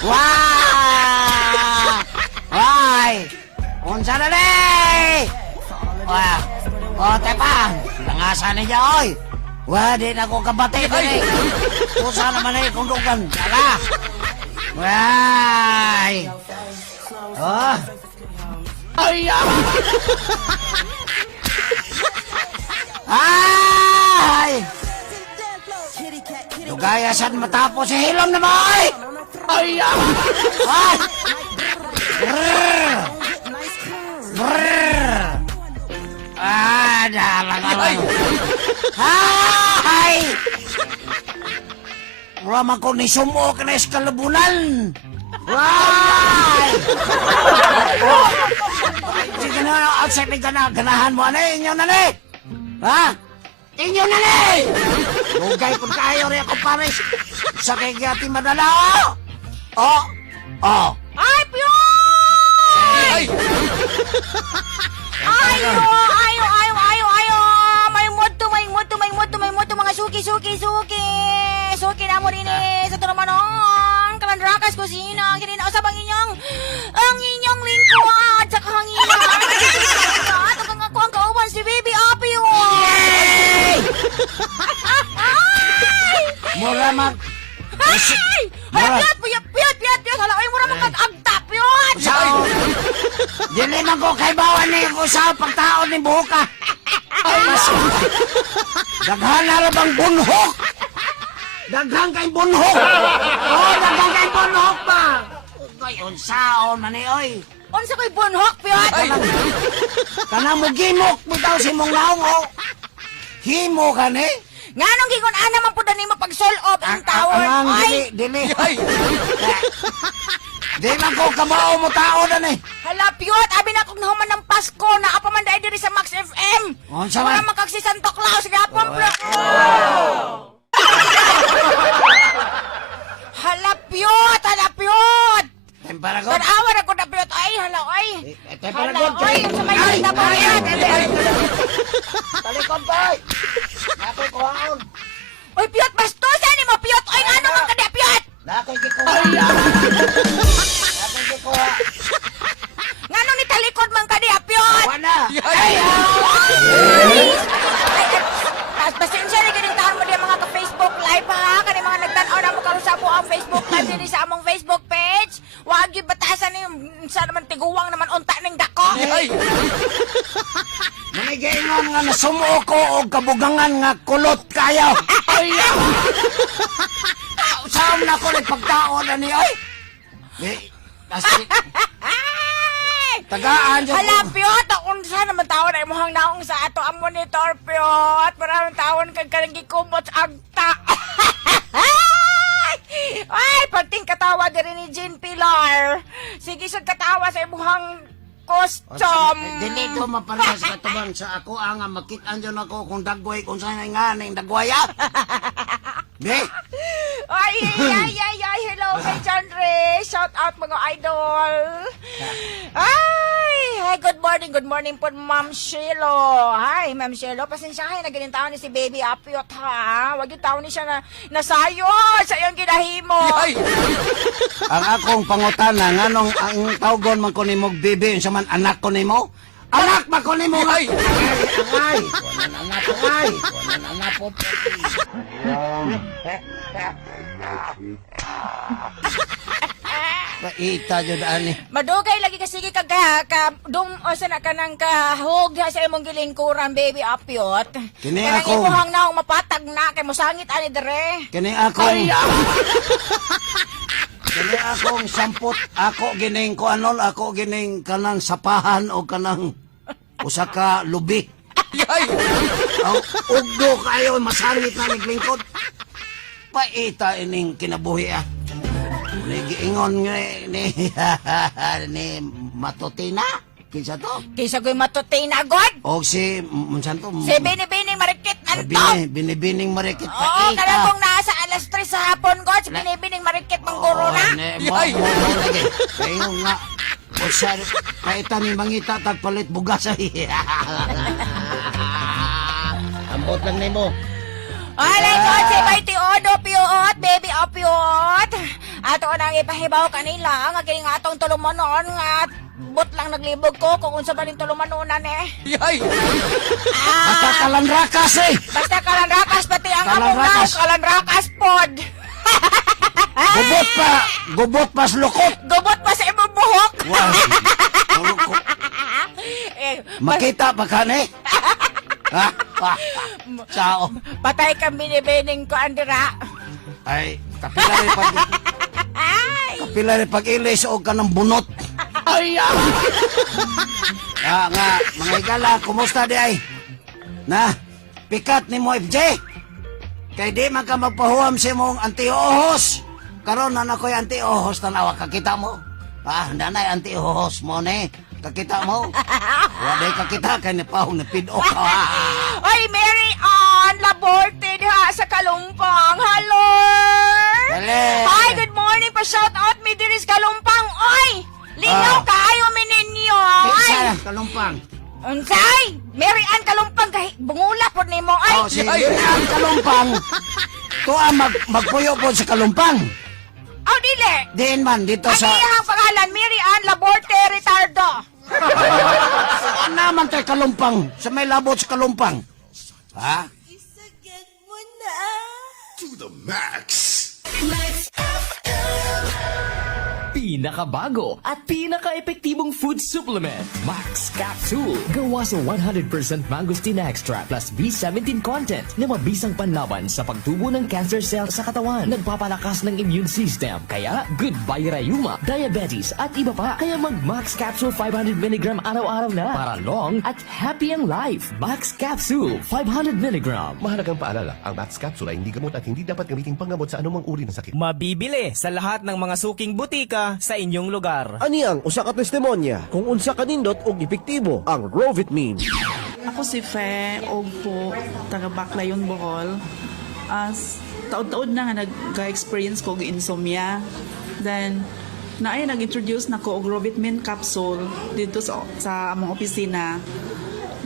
Wah! Hoy! Unsa na ni? Wah! O, tepa! Langasan niya, oy! Wah, di na ko kabati na ni. Unsa naman ni kung dugan? Dala! Wah! Oh! Ay! Ay! Dugaya saan matapos si Hilom na mo, oy! Ay! Ay! Brrr! Brrr! Ah, dalang. Ay! Wala man ko ni sumo ka na eskalabunan. Ay! Sige na, outside ka na. Ganahan mo, ano inyo na ni? Ha? Inyo na ni! Bugay kung kayo rin ako, pares. Sa kay Gati madala, oh! Oh! Oh! Ay, Piyoy! Ay! Ayo! May moto, mga suki. Suki na mo rin sa Tulomanong. Kalanrakas, kusina. Kinina usap ang inyong lingkuan. Sa kahanginan. At ang ako ang kauban si Baby Apyot. Yay! Mura mag... Ay! Piyot! Hala, ay, mura mag-agta, Piyot! Sao? Dili man ko kay bawan ni ko sa pagtaon ni buka. Mas daghan na lang bang bunhok. Daghan kay bunhok. Oh, daghan kay bunhok ba? Kay unsaon man ni oy. Unsa ko'y bunhok, Piyot? Kanang mo gimok mo daw si mong naong oh. Himo ka ni? Nganong gingon ana man pud nimo pag solop ang tawon. Ang dili. Di man ko kamao mo tao na ni. Hala, Piyot, abi na kong nahuman ng Pasko na apa man dahil diri sa Max FM. Unsa man? Wala makagsi Santo Claus gapon, bro. Hala, Piyot! Temparagon. Tanawan ako na, Piyot. Ay, hala, ay. Temparagon. Hala, ay, sa may ganda pa yan. Talikod boy. Nakoy kuhaon. Uy, Piyot, bastusan ni mo, Piyot. Ay, ano man ka di, Piyot? Nakoy gikuha. Nakoy gikuha. Ngano ni talikod man ka di, Piyot? Wala. Ay! Pasensya na ganing taon mo diyan mga ka-Facebook Live ha. Kani mga nagtanaw na mo karon sa mo ang Facebook Live din sa among Facebook page. Wag gyud batasan ni sa naman tiguwang naman unta ning dako. Ay! Manigaingon nga nasumo ko og kabugangan nga kulot kayo. Ay! Saan na ko pagtaon na ni ay? Kasi tagaan dyan Hala, ko. Piyot, unsa naman tawon ay mohang naong sa ato ang monitor, Piyot. Maraming tawon kag kanang gikumot agta. Ay, pagting katawa diri ni Jean Pilar. Sige sad katawa sa imuhang costume. Dili ko maparas katubang sa ako ang makitaan dyan ako kung dagway kung saan nga ning dagwaya. Di? Ay, hello kay John Ray. Shout out mga idol. Ay, good morning po, Ma'am Shelo. Hi, Ma'am Shelo. Pasensyahin na ganyan taon ni si Baby Apyot, ha? Wag yung taon ni siya na nasayo sa iyong ginahimo. Ang akong pangutana, nganong ang tawgon man ko ni mong bibi, sa man anak ko ni mo? Anak ba ko ni mo? Ay! Ay! Kunan anak ko, ay! Kunan anak ko. Paita dyan ani. Madugay lagi kasi kag dum o sana ka nang kahog sa imong gilingkuran, Baby Apyot. Kini Kanang ako. imuhang naong mapatag na kay mosangit ani dere. Kini akong... Kini akong sampot. Ako gining ko anon. Ako gining kanang sapahan o kanang usaka lubi. Ang ugdo kayo masangit na naglingkod. Paita ining kinabuhi ah. Giingon ni Matutina. Kinsa to? Kisa ko'y matutay na agad. O si... Munsan to? Si Binibining Marikit nanto. Binibining Marikit. Oo, kanang kung nasa alas 3 sa hapon, God, si Binibining Marikit mang guro na. Lagi. Kayo nga. O siya, kaita ni Mangita, tagpalit bugas ay. Ambot lang ni mo. Alay, God, si Baby Odo, Piyot, Baby Apyot. Ato nang ipahibaw kanila nga kini nga atong tulumanon nga but lang naglibog ko kung unsa ba ning tulumanonan eh. Yay! Basta Kalanrakas eh. Basta Kalanrakas pati ang among Kalanrakas. Kalanrakas pod. Gubot pa sa lukot. Gubot pa sa imong buhok. Wow. Makita pa ka ni? Ha? Sao? Patay kang binibining ko andira. Ay, kapila rin pag-ilis o ka ng bunot. Ay! Nga, mga igala, kumusta di ay? Na, pikat ni mo FJ. Kay di man ka magpahuam si mong anti-ohos. Karon na nakoy anti-ohos tanawa, kakita mo? Nanay anti-ohos mo ni. Kakita mo? Waday kakita kay ni pahong ni pido ka. Oy, Mary Ann, laborted ha sa Kalumpang. Hello! Dali. Hi, good morning. Pa-shout out me diris Kalumpang. Oy! Lingaw kaayo mi ninyo. Isa, kalumpang. Unsay? Mary Ann Kalumpang kahit bungula po nimo. Ay! Oh, si ang kalumpang. Tuwa magpuyo po sa kalumpang. Oh, dili! Diin man, dito Ang sa... iyang pangalan, Mary Ann Laborte Retardo. Saan naman tayo kalumpang? Sa may labot sa kalumpang. Ha? Isagat mo na. To the max! Pinakabago at pinaka-epektibong food supplement, Max Capsule. Gawa sa 100% mangosteen extra plus B17 content na mabisang panlaban sa pagtubo ng cancer cell sa katawan. Nagpapalakas ng immune system. Kaya, goodbye rayuma, diabetes at iba pa. Kaya mag-Max Capsule 500mg araw-araw na. Para long at happy ang life. Max Capsule 500mg. Mahalagang paalala, ang Max Capsule ay hindi gamot at hindi dapat gamitin panggamot sa anumang uri ng sakit. Mabibili sa lahat ng mga suking butika sa inyong lugar. Ani ang usa ka testimonya kung unsa kanindot og epektibo ang Rovitmin. Ako si Fe Ogpo, taga Baclayon, Bohol. As taod-taod na nga nag-experience ko og insomnia. Then naay nag-introduce na ko og Rovitmin capsule dito sa among opisina.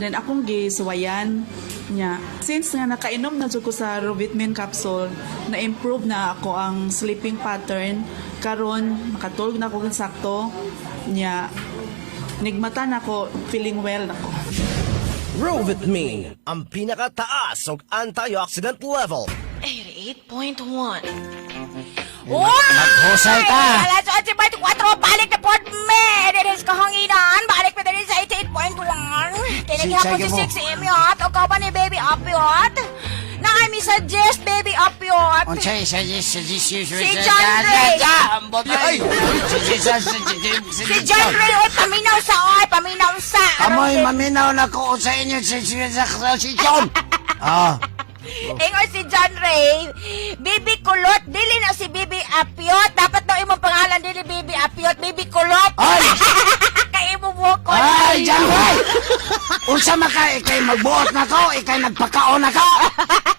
Then akong gisuwayan niya. Since nga nakainom na jud ko sa Rovitmin capsule, na-improve na ako ang sleeping pattern. Karon makatulog na ako sakto niya. Nigmata na ako, feeling well na ako. Rovitmin, ang pinakataas og antioxidant level. 88.1. Wow! Naghusay ka. Alas 8.4, balik na po me. Dinis kahanginan, balik pa din sa 88.1. Kinagihapon Sige si mo. 6 Emyat, o ka ba ni Baby Apyot? Na I suggest Baby Apyot. Unsay, Si John Ray. Si John Ray, o paminaw sa oy, paminaw sa. Amoy maminaw na ko sa inyo si John. Ingon si John Ray, Bibi Kulot, dili na si Bibi Apyot. Dapat daw imong pangalan dili Bibi Apyot, Bibi Kulot. Ay! Kay imo buhok ko. Ay, John Ray! Unsa maka ikay magbuot na ko, ikay nagpakaon na ko.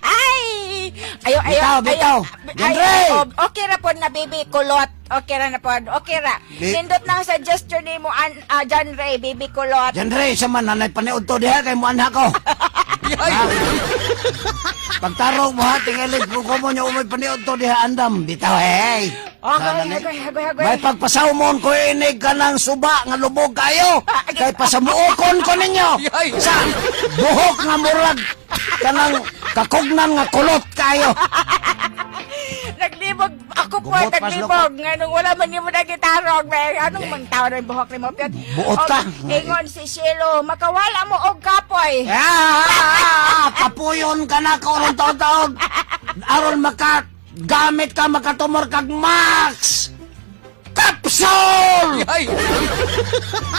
Ay! Ayo, Bitaw. John Ray! Okay ra po na Bibi Kulot. Okay ra na po. Okay ra. Nindot na sa gesture ni mo, John Ray, Bibi Kulot. John Ray, sa man, nanay paniod to diha kay mo anak ko. Pagtarong mo ha, tingilig ko mo niya umay paniod to diha andam. Bitaw, hey! Okay. May pagpasawmon ko inig ka ng suba nga lubog kayo. Kay pasamuokon ko ninyo. Sa buhok nga murag kanang kakugnan nga kulot kayo. Naglibog ako po, Gumot, naglibog. Nganong wala man ni mo na gitarong. Anong mang tao na yung buhok ni mo? Buot ka. Ingon si Shelo, makawala mo og kapoy. Kapuyon ka na ko ron taon-taon. Aron gamit ka makatumor kag Max Capsule!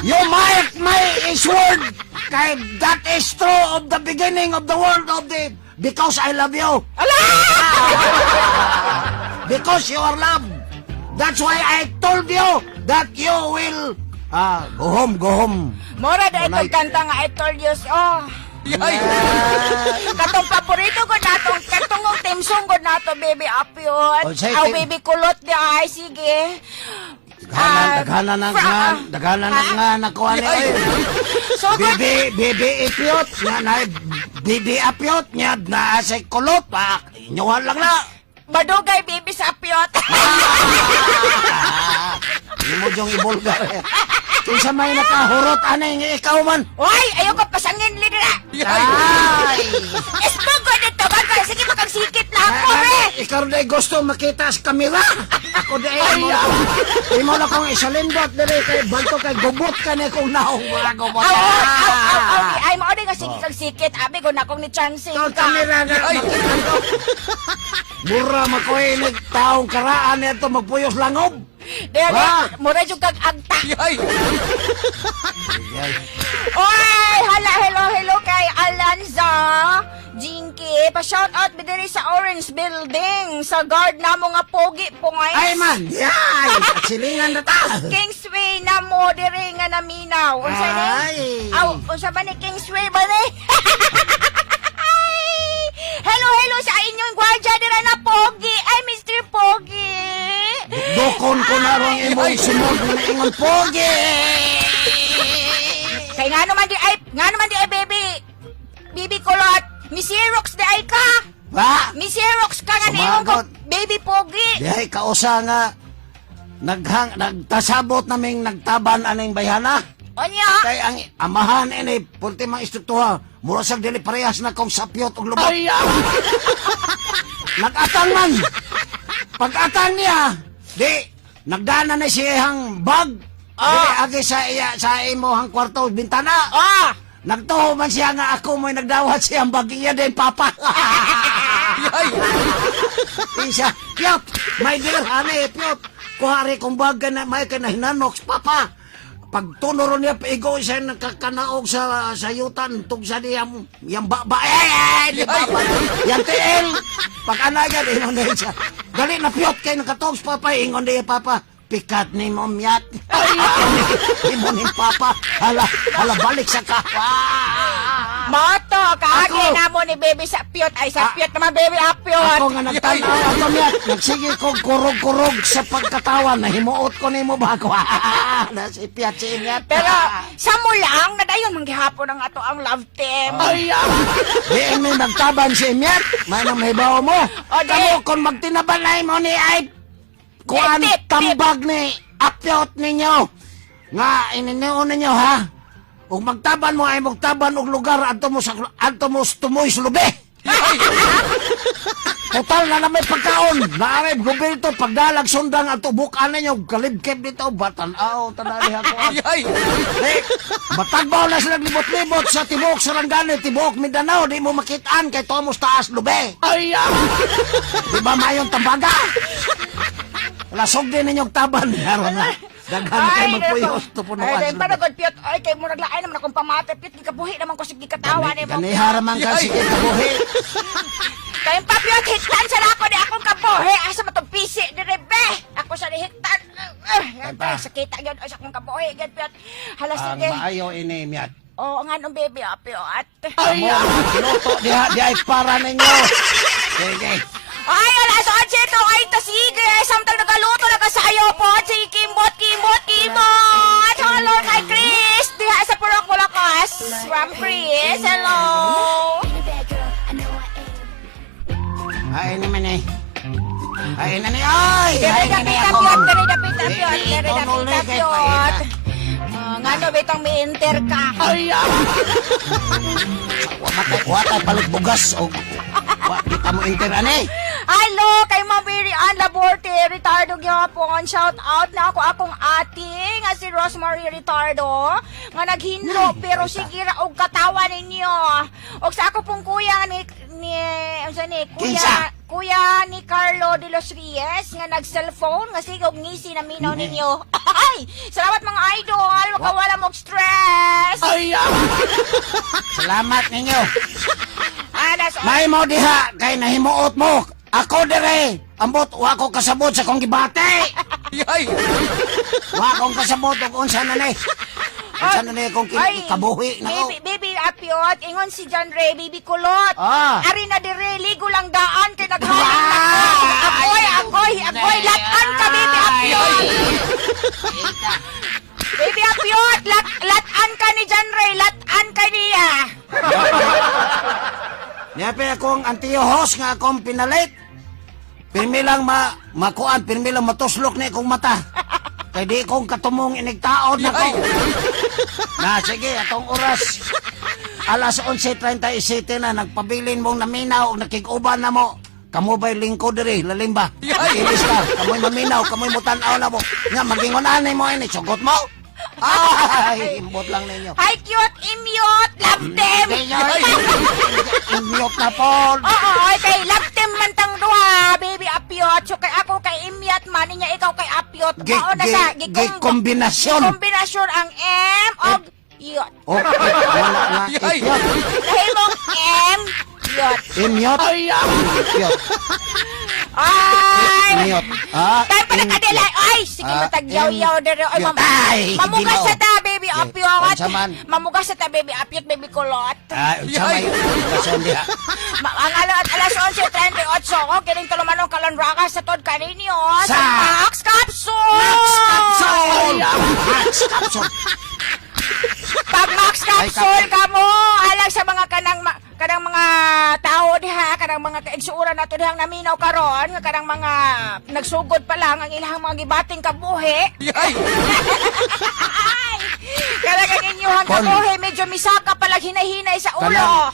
You might my sword kay that is true of the beginning of the world of the because I love you. Because you are loved. That's why I told you that you will go home. Mora da itong kanta nga I told you so. Katong paborito ko natong katong team song ko nato Baby Apyot. Oh, say, Baby Kulot di ay sige. Daghanan nga nakuha ni So good. Bibi Apyot nga na Bibi Apyot nga na sa kulot nyuhan lang na Madugay, baby sa apyot. Hindi mo diyong ibulgar eh. Kung sa may nakahurot, anay nga ikaw man. Uy, ayoko pasangin, Lidra. Ay! Espogo dito, bagay. Sige, makagsikit na ako, eh. Ikaw na gusto makita sa kamera. Ako na mo na kong isalindot dire kay banto kay gubot ka na kung naong wala gubot. Ay, maoday nga sige kag sikit. Abi ko na kong ni chancing Ikaw ka. kamera na makita ko. Mura makoy taong karaan na ito magpuyos langob. Dere, Ah. mura yung kag agta. Oy, hala, hello kay Alanza. Jinky, pa-shout out bidiri sa Orange Building. Sa guard na mo nga pogi po ngayon. Ay man, yay! Silingan na ta. Kingsway na mo diri nga naminaw. Unsa ni? Ay. Aw, unsa ba ni Kingsway ba ni? Hello sa inyong gwardiya dira na pogi. Ay, Mr. Pogi. Dokon ko na rong imong sunod na ingon pogi. Kay nga naman di ay baby kulot. Misirox di ay ka. Ba? Misirox ka nga niyon ko Sumagot. baby pogi. Dihay kausa nga nagtasabot naming nagtaban aning bayhana. Onya. Kay ang amahan ini pulti mang istruktuha mura sa dili parehas na kong sapyot og lubot. Nag-atang man. Pag-atang niya, di nagdana na siyang bag. Dili agi sa imohang kwarto bintana. Nagtuho man siya nga ako mo'y nagdawat siyang bag iya din papa. Isa, Pyot, may dear honey, Pyot. Kuhari kong bag ka na may kanahinanoks, papa. Pag tunuro niya, paigo siya nakakanaog sa yutan, tug sa niyang baba, di papa. Yan tiil. Pag anagan, ingon na siya. Dali na Pyot kayo nakatogs, papa, ingon na papa. Pikat ni Emyat. Imo ni papa. Hala, balik sa kapa. Moto, kaagi Ako. na mo ni baby sa pyot. Ay, sa pyot naman baby apyot. Ako nga nagtanaw ato Emyat. Nagsige kong kurog-kurog sa pagkatawan. Nahimuot ko ni mo ba ako? Si Pyat si Emyat. Pero, sa mo lang, nadayon manggihapon ang ato ang love team. Di may nagtaban si Emyat. May namahibaw mo. O, di. Kamu, kung magtinabalay mo ni ay kuan Tip. tambag ni apyot ninyo. Nga, ininiuna ninyo ha. Kung magtaban mo ay magtaban og lugar adto mo tumoy sa lubi. Total na may pagkaon. Naaray gobyerno pagdalag sundang ato bukan ninyo kalibkeb dito batan-aw tanali ako. Matagbaw na sila libot-libot sa tibok Sarangani, tibok Mindanao, di mo makitaan kay Tomos taas lubi. Di ba mayong tambaga? Lasog din ninyong taban. Meron na. Daghan kayo magpuyos. Tupunuan. Ay, paragod pyot. Ay, kay mo naglaay naman akong pamate. Pyot, gikabuhi naman ko sige katawa ni mo. Ganiharaman ka sige kabuhi. Kayong papyot, hitan sa ako ni akong kabuhi. Asa matong pisi ni Rebe. Ako sa ni hitan. Ay, sakita yun. Asa akong kabuhi. Gan pyot. Hala, sige. Maayo ini Emyat. Oo, nga nung baby apyot. Amo, luto di ay para ninyo. Sige. Ay, alas 8 ito. Ay, sige. Samtang nagaluto na kasayo po. Sige, kimot. Hello kay Chris. Diha sa Purok Bulakas. From Chris. Hello. Ay naman eh. Ay na ni ay. Dere dapit apyot. Nga no, bitang may enter ka. Watay palit bugas o kita mo enter ani. Hello, kay Mabiri Ann Laborte, Ritardo gyapon. Shout out na ako akong ate nga si Rosemary Ritardo nga naghinlo pero sige ra og katawa ninyo. Og sa ako pong kuya ni Kinsa? kuya ni Carlo de los Reyes nga nag-cellphone nga sige og ngisi na minaw ninyo. Ay, salamat mga idol, makawala mo og stress. Salamat ninyo. Alas May mo diha kay nahimuot mo. Ako dire, ambot wa ko kasabot sa kong gibate. Wa akong kasabot og unsa na ni. Unsa na ni kong kabuhi na ko. Baby apyot, ingon si John Ray, baby kulot. Ari na dire, ligo lang daan kay naghaling na ko. Agoy, latan ka, baby apyot. Baby apyot, latan ka ni John Ray, latan ka niya. Niya pa akong antiyos nga akong pinalit. pirmi lang makuan, pirmi lang matuslok ni kong mata. Kay di kong katumong inigtaon na ko. Na, sige, atong oras. Alas 11:37 na, nagpabilin mong naminaw, nakikuban na mo. Kamu ba'y lingkod diri, lalimba? Ilis ka, kamo'y maminaw, kamo'y mutanaw na mo. Nga, magingon anay mo ini, sugot mo? Ay, imbot lang ninyo. Hi, cute, Emyat, love them. Emyat na po. Oo, kay love them man tang duha, baby Apyot. So kay ako kay Emyat man, niya ikaw kay Apyot. Mao na sa Kombinasyon. Kombinasyon ang M og Yot. Okay, wala na. Emyat. Dahil mong M, Yot. Emyat. Emyat. Ay! Emyat. Ah, Tayo pa nagkadilay. Ay, sige matagyaw-yaw dere. Ay, Ay, mamugas sa ta, baby Apyot. Unsa man? Mamugas sa ta, baby Apyot, baby kulot. Unsa may kombinasyon diha? Ang alas 11:38 ko, kining Tulomanong Kalanrakas sa Tod Carinio. Sa Max Capsule! Max Capsule! Pag Max Capsule ka mo, alang sa mga kanang mga tao diha, kanang mga kaigsuoran nato dihang naminaw karon, nga kanang mga nagsugod pa lang ang ilang mga gibating kabuhi. Kanang ang inyong kabuhi, medyo misaka palang hinay-hinay sa ulo.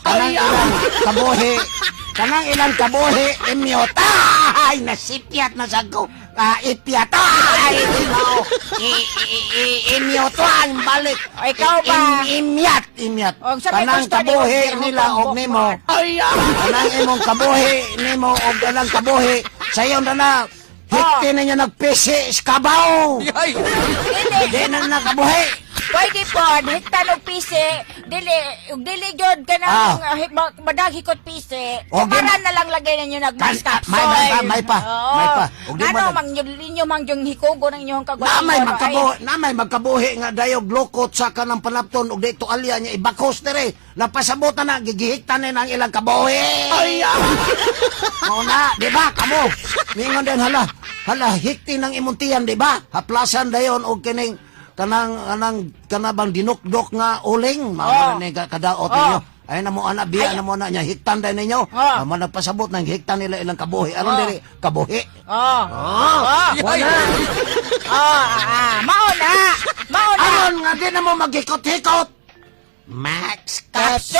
Kanang ilang kabuhi, Emyot. Ay, nasipyat na sago. Ipyat. Ay, Emyot ang balik. Ikaw ba? Emyat. Og sabi Kanang gusto ni kabuhi Gusto nila og nimo. Kanang imong kabuhi nimo og kanang kabuhi. Sayon na hikti ninyo nagpisi iskabaw. Hindi na nakabuhi. Pwede po, hiktan og pisi, dili jud ka nang madag hikot pisi. Kumaran na lang lagay ninyo nag-max capsule. May pa. Og di Ano, man ninyo mang yung hikugo ng inyong kagawin. namay magkabuhi nga dayo blokot sa kanang panapton og dito alya niya ibakos dire. Napasabot na gigihiktan ni nang ilang kabuhi. Mao na, di ba kamo? Mingon din hala hikti ng imuntiyan, di ba? Haplasan dayon og kining kanabang dinukdok nga uling. Mao na ni kadaot ninyo. Ay na mo ana biya na mo na nya hiktan day ninyo. Amo nagpasabot nang hiktan nila ilang kabuhi. Aron diri kabuhi. Mauna. Aron nga di na mo maghikot-hikot. Max Capsule!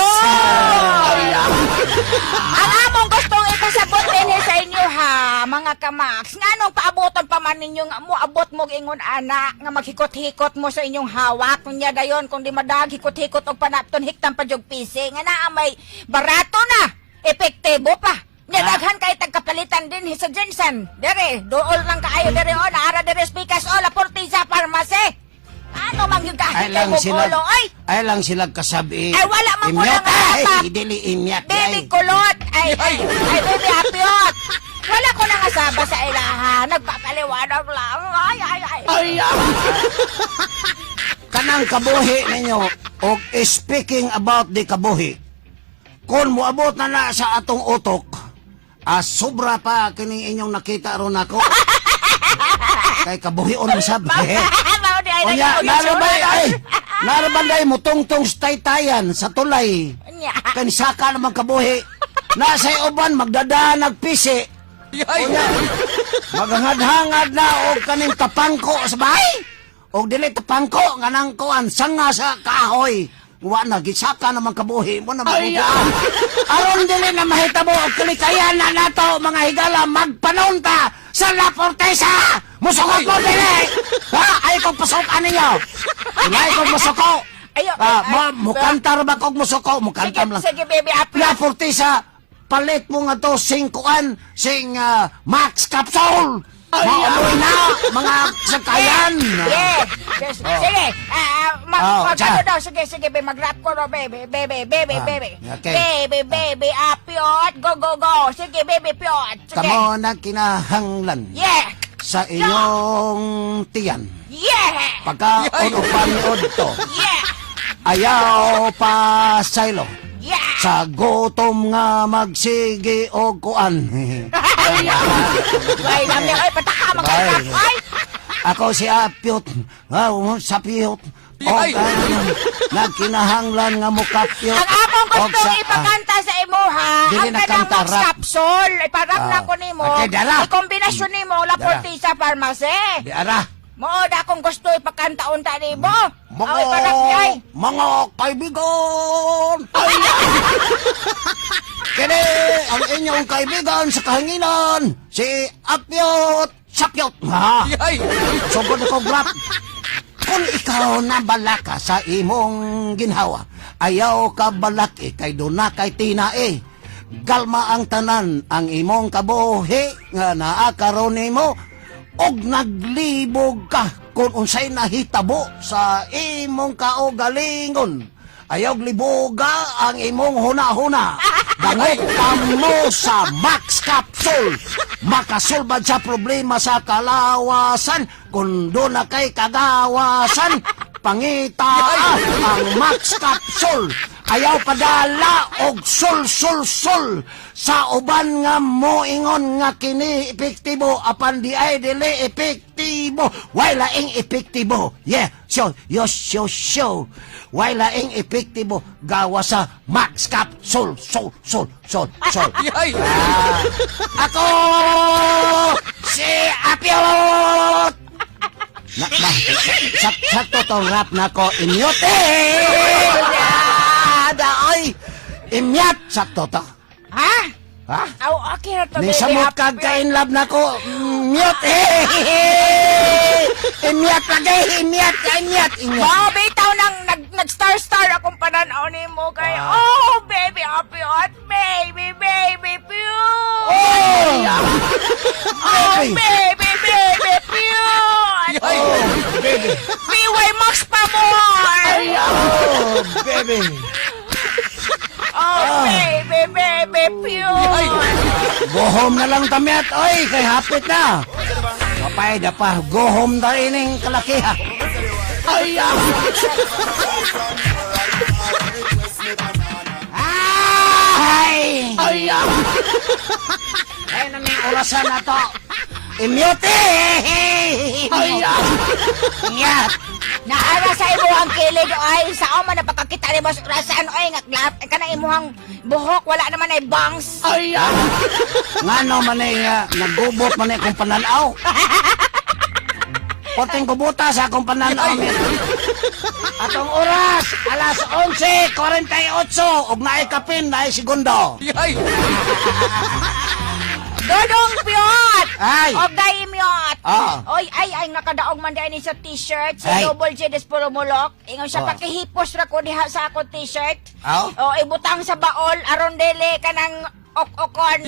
Ang among gustong ipasabot din sa inyo ha, mga kamax. Nga nung paabotan pa man ninyo nga mo abot mo ingon ana nga maghikot-hikot mo sa inyong hawak. Kunya dayon kung di madag hikot-hikot og panapton hiktan pa jog pisi. Nga naa may barato na, epektibo pa. Daghan kay tagkapalitan din sa GENSAN. Dere, dool lang kaayo dere o naara dere speakers o la Portisa Pharmacy. Ano mang yung kahit kay Mugulo, ay? Ay lang sila kasabi. Ay, wala mang kulang nga Ay, dili Emyat. Baby kulot. Ay, baby Apyot. Wala ko na kasaba sa ilaha. Nagpapaliwanag lang. Ay. Kanang kabuhi ninyo, og speaking about the kabuhi, kung muabot na sa atong utok, sobra pa kining inyong nakita ron ako. Kay kabuhi on sabi. Onya, narabanday mo tungtong taytayan sa tulay. Kanisaka naman kabuhi. Nasa uban, magdadaan nagpisi. Onya, maghangad-hangad na o kaning tapangko sa bahay. O dili tapangko, nga nang kuan, sanga sa kahoy. Wa na, gisaka naman kabuhi mo na mabuhi. Aron dili na mahitabo o kalikayan na nato, mga higala, magpanunta sa La Fortesa! Musukot mo dili! Ha? Ay kong pasukan ninyo! Ay kong musuko! Mukantar ba kong musuko? Mukantar lang. Sige, baby Apyot. La Fortesa, palit mo nga to sing kuan, sing Max Capsule! Maamoy na, mga sakayan! Sige, sige, mag-rap ko no, baby. Okay. Baby Apyot, go. Sige, baby Apyot. Sige. Kamo na kinahanglan Yeah! sa inyong tiyan. Yeah! Pagka-unupan ni Odto, Yeah! ayaw pa saylo. Yeah! Sa gutom nga magsigi o kuan. Ay, pataka, mag-rap. Ay! Ako si Apyot. Sa Piyot. Nagkinahanglan nga mukapyot. Ang akong gusto ipakanta sa imo ha, Dili ang na kanang kanta, Max rap. Capsule. Ay, parang Ah. na ko ni mo. Okay, dala. Kombinasyon ni mo, laporti sa pharmacy. Di ara. Mo, da akong gusto ipagkanta-unta ni mo. Ay, parang yay. Mga kaibigan! Ay! Kini ang inyong kaibigan sa kahanginan, si Apyot Sapyot. Ha? Sugod ko, Gwap. Kung ikaw na balaka sa imong ginhawa, ayaw ka balaki kay duna kay tinae. Galma ang tanan ang imong kabuhi nga naa karon nimo og naglibog ka kung unsay nahitabo sa imong kaugalingon. Ayaw liboga ang imong huna-huna. Dangot ka mo sa Max Capsule. Makasulbad sa problema sa kalawasan. Kung doon na kay kagawasan, pangita ang Max Capsule. Ayaw padala og sul sa uban nga moingon nga kini epektibo apan di ay dili epektibo. Why laing epektibo? Yeah, show. Why laing epektibo gawa sa Max Capsule. Sol. Ako si Apyot. Sakto tong rap na ko Emyat. Ay, Emyat, sakto to. Ha? Ha? Aw, okay na to, Ni baby. samot kag kain lab na ko. Emyat. Emyat lagi, Emyat. Wow, bitaw nang nag-star akong pananaw ni mo kay, oh, baby, Apyot, baby, Piyot. Oh, baby, Piyot. Baby. Biway Max pa more. Baby. Oh, baby, Piyot. Go home na lang tamyat, oy, kay hapit na. Kapay da pa, go home na ining kalakiha. Ay, Ay, ay, na may orasan na to. Imyote! Ingat! Naara sa imuhang kilid, oy, sa man napakakita ni Boss Orasan, oy, ngaklap, kanang imuhang buhok, wala naman ay bangs. Ay, nga no man ay naggubot man ay kung pananaw. Poting gubuta sa akong pananaw. Atong oras, alas 11:48, ug naay kapin, naay segundo. Dodong Piyot! Ay! Og day Emyat! Ah. Oy, ay, nakadaog man dahil sa t-shirt sa Ay. Double J des Purumulok. Ingon siya, Ah. pakihipos ra ko diha sa akong t-shirt. Ah? O, ibutang sa baol, aron dele ka ng ok-okon.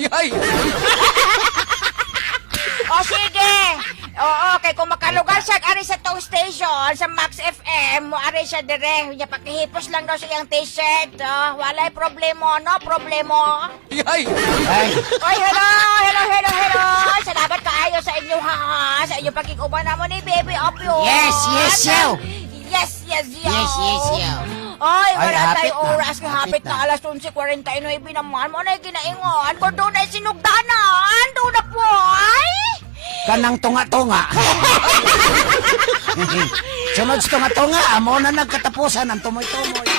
O, sige! Oo, kay kung makalugar siya ari sa tow station, sa Max FM, mo ari siya dire. Nya pakihipos lang daw sa iyang t-shirt. Walay problema, no problema. Ay! Oy, hello! Salamat kaayo sa inyo, ha? Sa inyo pakikuban naman ni Baby Apyot. Yes, yo! Yes, yo! yo! Ay, Ay, wala hapit tayong na, oras. hapit Hapit na. na alas 11:49 naman. Mo na ginaingon. Kung doon ay sinugdanan. Doon na po, ay! Kanang tunga-tunga. Sunod sa tunga-tunga, amo na nagkatapusan ang tumoy-tumoy.